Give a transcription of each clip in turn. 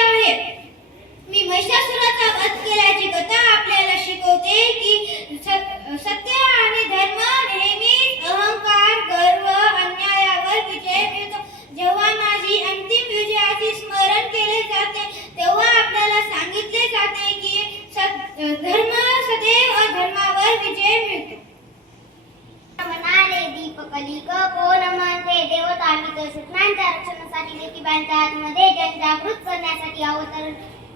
आहे. मी महिषासुराचा वध केल्याची कथा आपल्याला शिकवते की सत्य आणि धर्म नेहमीच अहंकार, गर्व, अन्यायावर विजय मिळतो. जेव्हा माझी अंतिम विजयाचे स्मरण केले जाते तेव्हा आपल्याला सांगितले जाते की धर्म सदैव अधर्मावर विजय मिळतो. मनाले दीप कलिक कोण म्हणते देवता मी तर शूद्रांच्या रक्षणासाठी लेकीबाईंच्या आतमध्ये जनजागृत करण्यासाठी अवतरण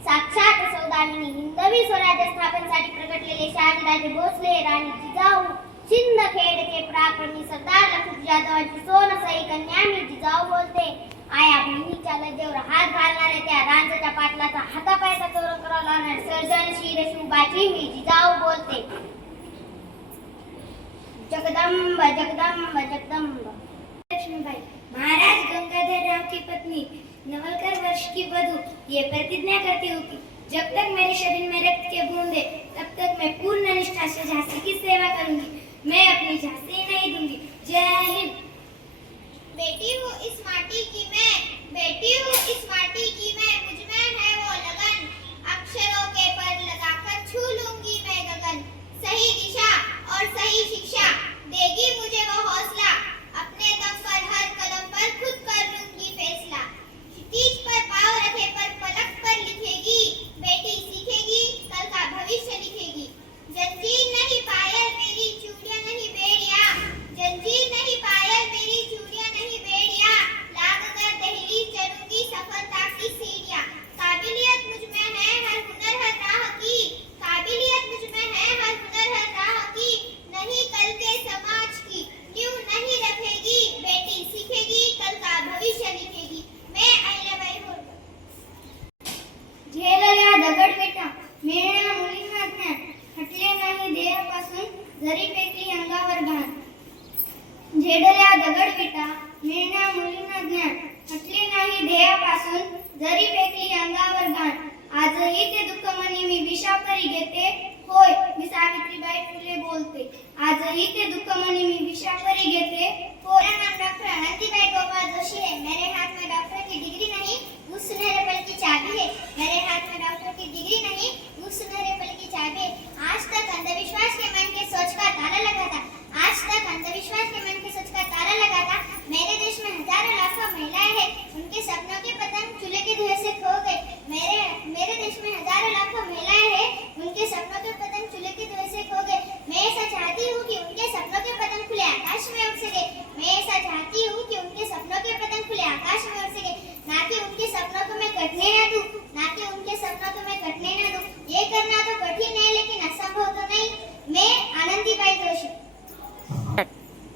साक्षात सौदामिनी हिंदवी स्वराज्य स्थापनेसाठी प्रगटलेले शहाजीराजे भोसले, राणी जिजाऊ, सिंदखेड के पराक्रमी सरदार लखुजी जाधवांची सोन सई कन्या मी जिजाऊ बोलते. आया बहिणीच्या लज्जेवर हात घालणाऱ्या त्या रांजच्या पाटलाचा हातापायचा चोर करावा लावणार सर्जनशील शिवबाची मी जिजाऊ बोलते. जगदंब जगदंब जगदंब. लक्ष्मीबाई महाराज गंगाधर राव की पत्नी नवलकर वर्ष की वधू ये प्रतिज्ञा करती हूँ कि जब तक मेरे शरीर में रक्त के बूंदे तब तक मैं पूर्ण निष्ठा से झांसी की सेवा करूंगी. मैं अपनी झांसी नहीं दूंगी. जय हिंद. बेटी हूँ इस माटी की मैं, बेटी हूँ इस माटी की मैं, मुझ में है वो लगन, अक्षरों के पर लगाकर छू लूंगी मैं गगन. सही दिशा और सही शिक्षा देगी मुझे वो हौसला, अपने दम पर हर कदम पर खुद कर लूंगी फैसला. क्षितिज पर पाँव रखे पर पलक पर लिखेगी, बेटी सीखेगी कल का भविष्य लिखेगी. जंजीर नहीं पायल मेरी चूड़ियां नहीं बेड़िया, जंजीर नहीं पायल मेरी चूड़ियां नहीं बेड़िया, लाग कर दहली चलूंगी सफलता की सीढ़ियां. काबिलियत मुझ में है हर हुनर हर राह की, काबिलियत मुझ में है हर हुनर हर राह की, नहीं कल के समाज की न्यू नहीं रखेगी, बेटी सीखेगी कल का भविष्य लिखेगी. मैं अहिल्याबाई होळकर. झेलल्या दगडविटा मिळण्या मुलींना ज्ञान, हटले नाही देहापासून जरी फेकली अंगावर घाण. झेलल्या दगडविटा मिळण्या मुलींना ज्ञान, हटले नाही देहापासून जरी फेकली अंगावर घाण. आजही ते दुःख मनी मी विषापरी घेते, होय मी सावित्रीबाई फुले बोलते. आजही ते दुःख मनी मी विषापरी घेते, होय. मेरा नाम डॉक्टर अनंतीबाई गोपाल जोशी है. मेरे हाथ में डॉक्टर की डिग्री नहीं उस सुनहरे पल की चाबी है. मेरे हाथ में डॉक्टर की डिग्री नहीं उस सुनहरे पल की चाबी है. आज तक अंधविश्वास के मन के सोच का ताला लगा था, आज तक अंधविश्वास के मन के सोच का ताला लगा था. मेरे देश में हजारों लाखों महिलाएं हैं, उनके सपनों के पतंग चूल्हे के धुएं से खो गए. मेरे देश में हजारों लाखों महिलाएं हैं, उनके सपनों के पतंग चूल्हे के धुएं से खो गए. मैं ऐसा चाहती हूँ कि उनके सपनों के पतंग खुले आकाश में उड़ सके. मैं ऐसा चाहती हूँ कि उनके सपनों के पतंग खुले आकाश में उड़ सके, ना कि उनके सपनों को मैं कटने न दूं, ना कि उनके सपनों को मैं कटने न दूं. ये करना तो कठिन है लेकिन असंभव तो नहीं. मैं आनंदीबाई जोशी.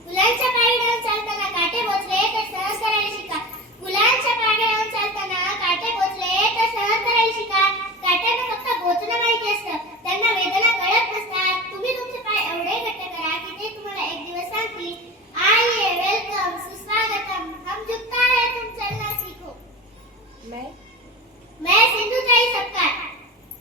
फुलांच्या पायऱ्यावर चालताना काटे बोचले तर सहन करायला शिका. फुलांच्या पायऱ्यावर चालताना काटे बोचले तर सहन करायला शिका. काट्यांना फक्त बोचणं माहिती असतं, त्यांना वेदना कळत नसतात. तुम्ही तुमचे पाय एवढे घट्ट करा की ते तुम्हाला एक दिवस सांगतील, आइए वेलकम सुस्वागतम, हम झुकता है तुम चलना सीखो. मैं सिंधुताई सपकाळ.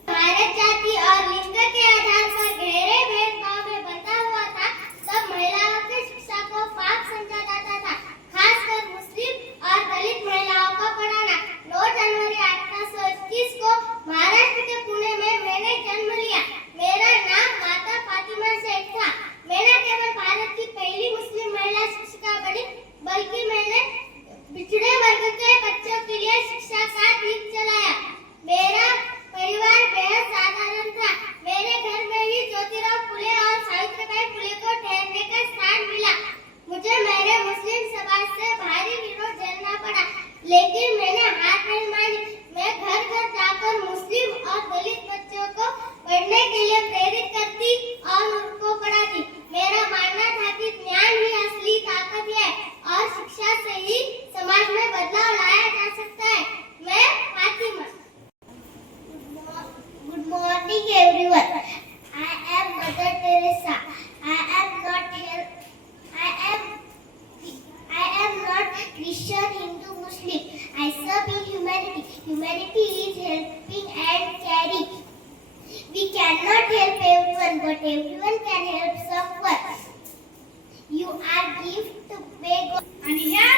भारत जाति और लिंग के आधार पर गहरे भेदभाव में बंधा हुआ था, तब महिलाओं की शिक्षा को पाप समझा जाता था. खासकर मुस्लिम और दलित महिलाओं को पढ़ाना. 9 जनवरी 1821 को महाराष्ट्र के पुणे में मैंने जन्म लिया. मेरा नाम माता फातिमा शेख था. मैं न केवल भारत की पहली मुस्लिम महिला शिक्षिका बनी, बल्कि मैंने पिछड़े वर्ग के बच्चों के लिए शिक्षा का दीप जलाया. मेरा परिवार बेहद साधारण था. मेरे घर में ही ज्योतिराव फुले और सावित्रीबाई फुले को ठहरने का स्थान मिला. मुझे मेरे मुस्लिम समाज से भारी विरोध झेलना पड़ा, लेकिन मैंने हार नहीं मानी. मैं घर घर जाकर मुस्लिम और दलित बच्चों को पढ़ने के लिए प्रेरित करती और उनको पढ़ाती. मेरा मानना था कि ज्ञान ही असली ताकत है और शिक्षा से ही समाज में बदलाव लाया जा सकता है. मैं Fatima. Good morning everyone. I am Mother Teresa. I am not Christian, Hindu, Muslim. I serve in humanity. Humanity is helping and caring. We cannot help everyone, but everyone can help someone. You are gift to beg. आणि ह्या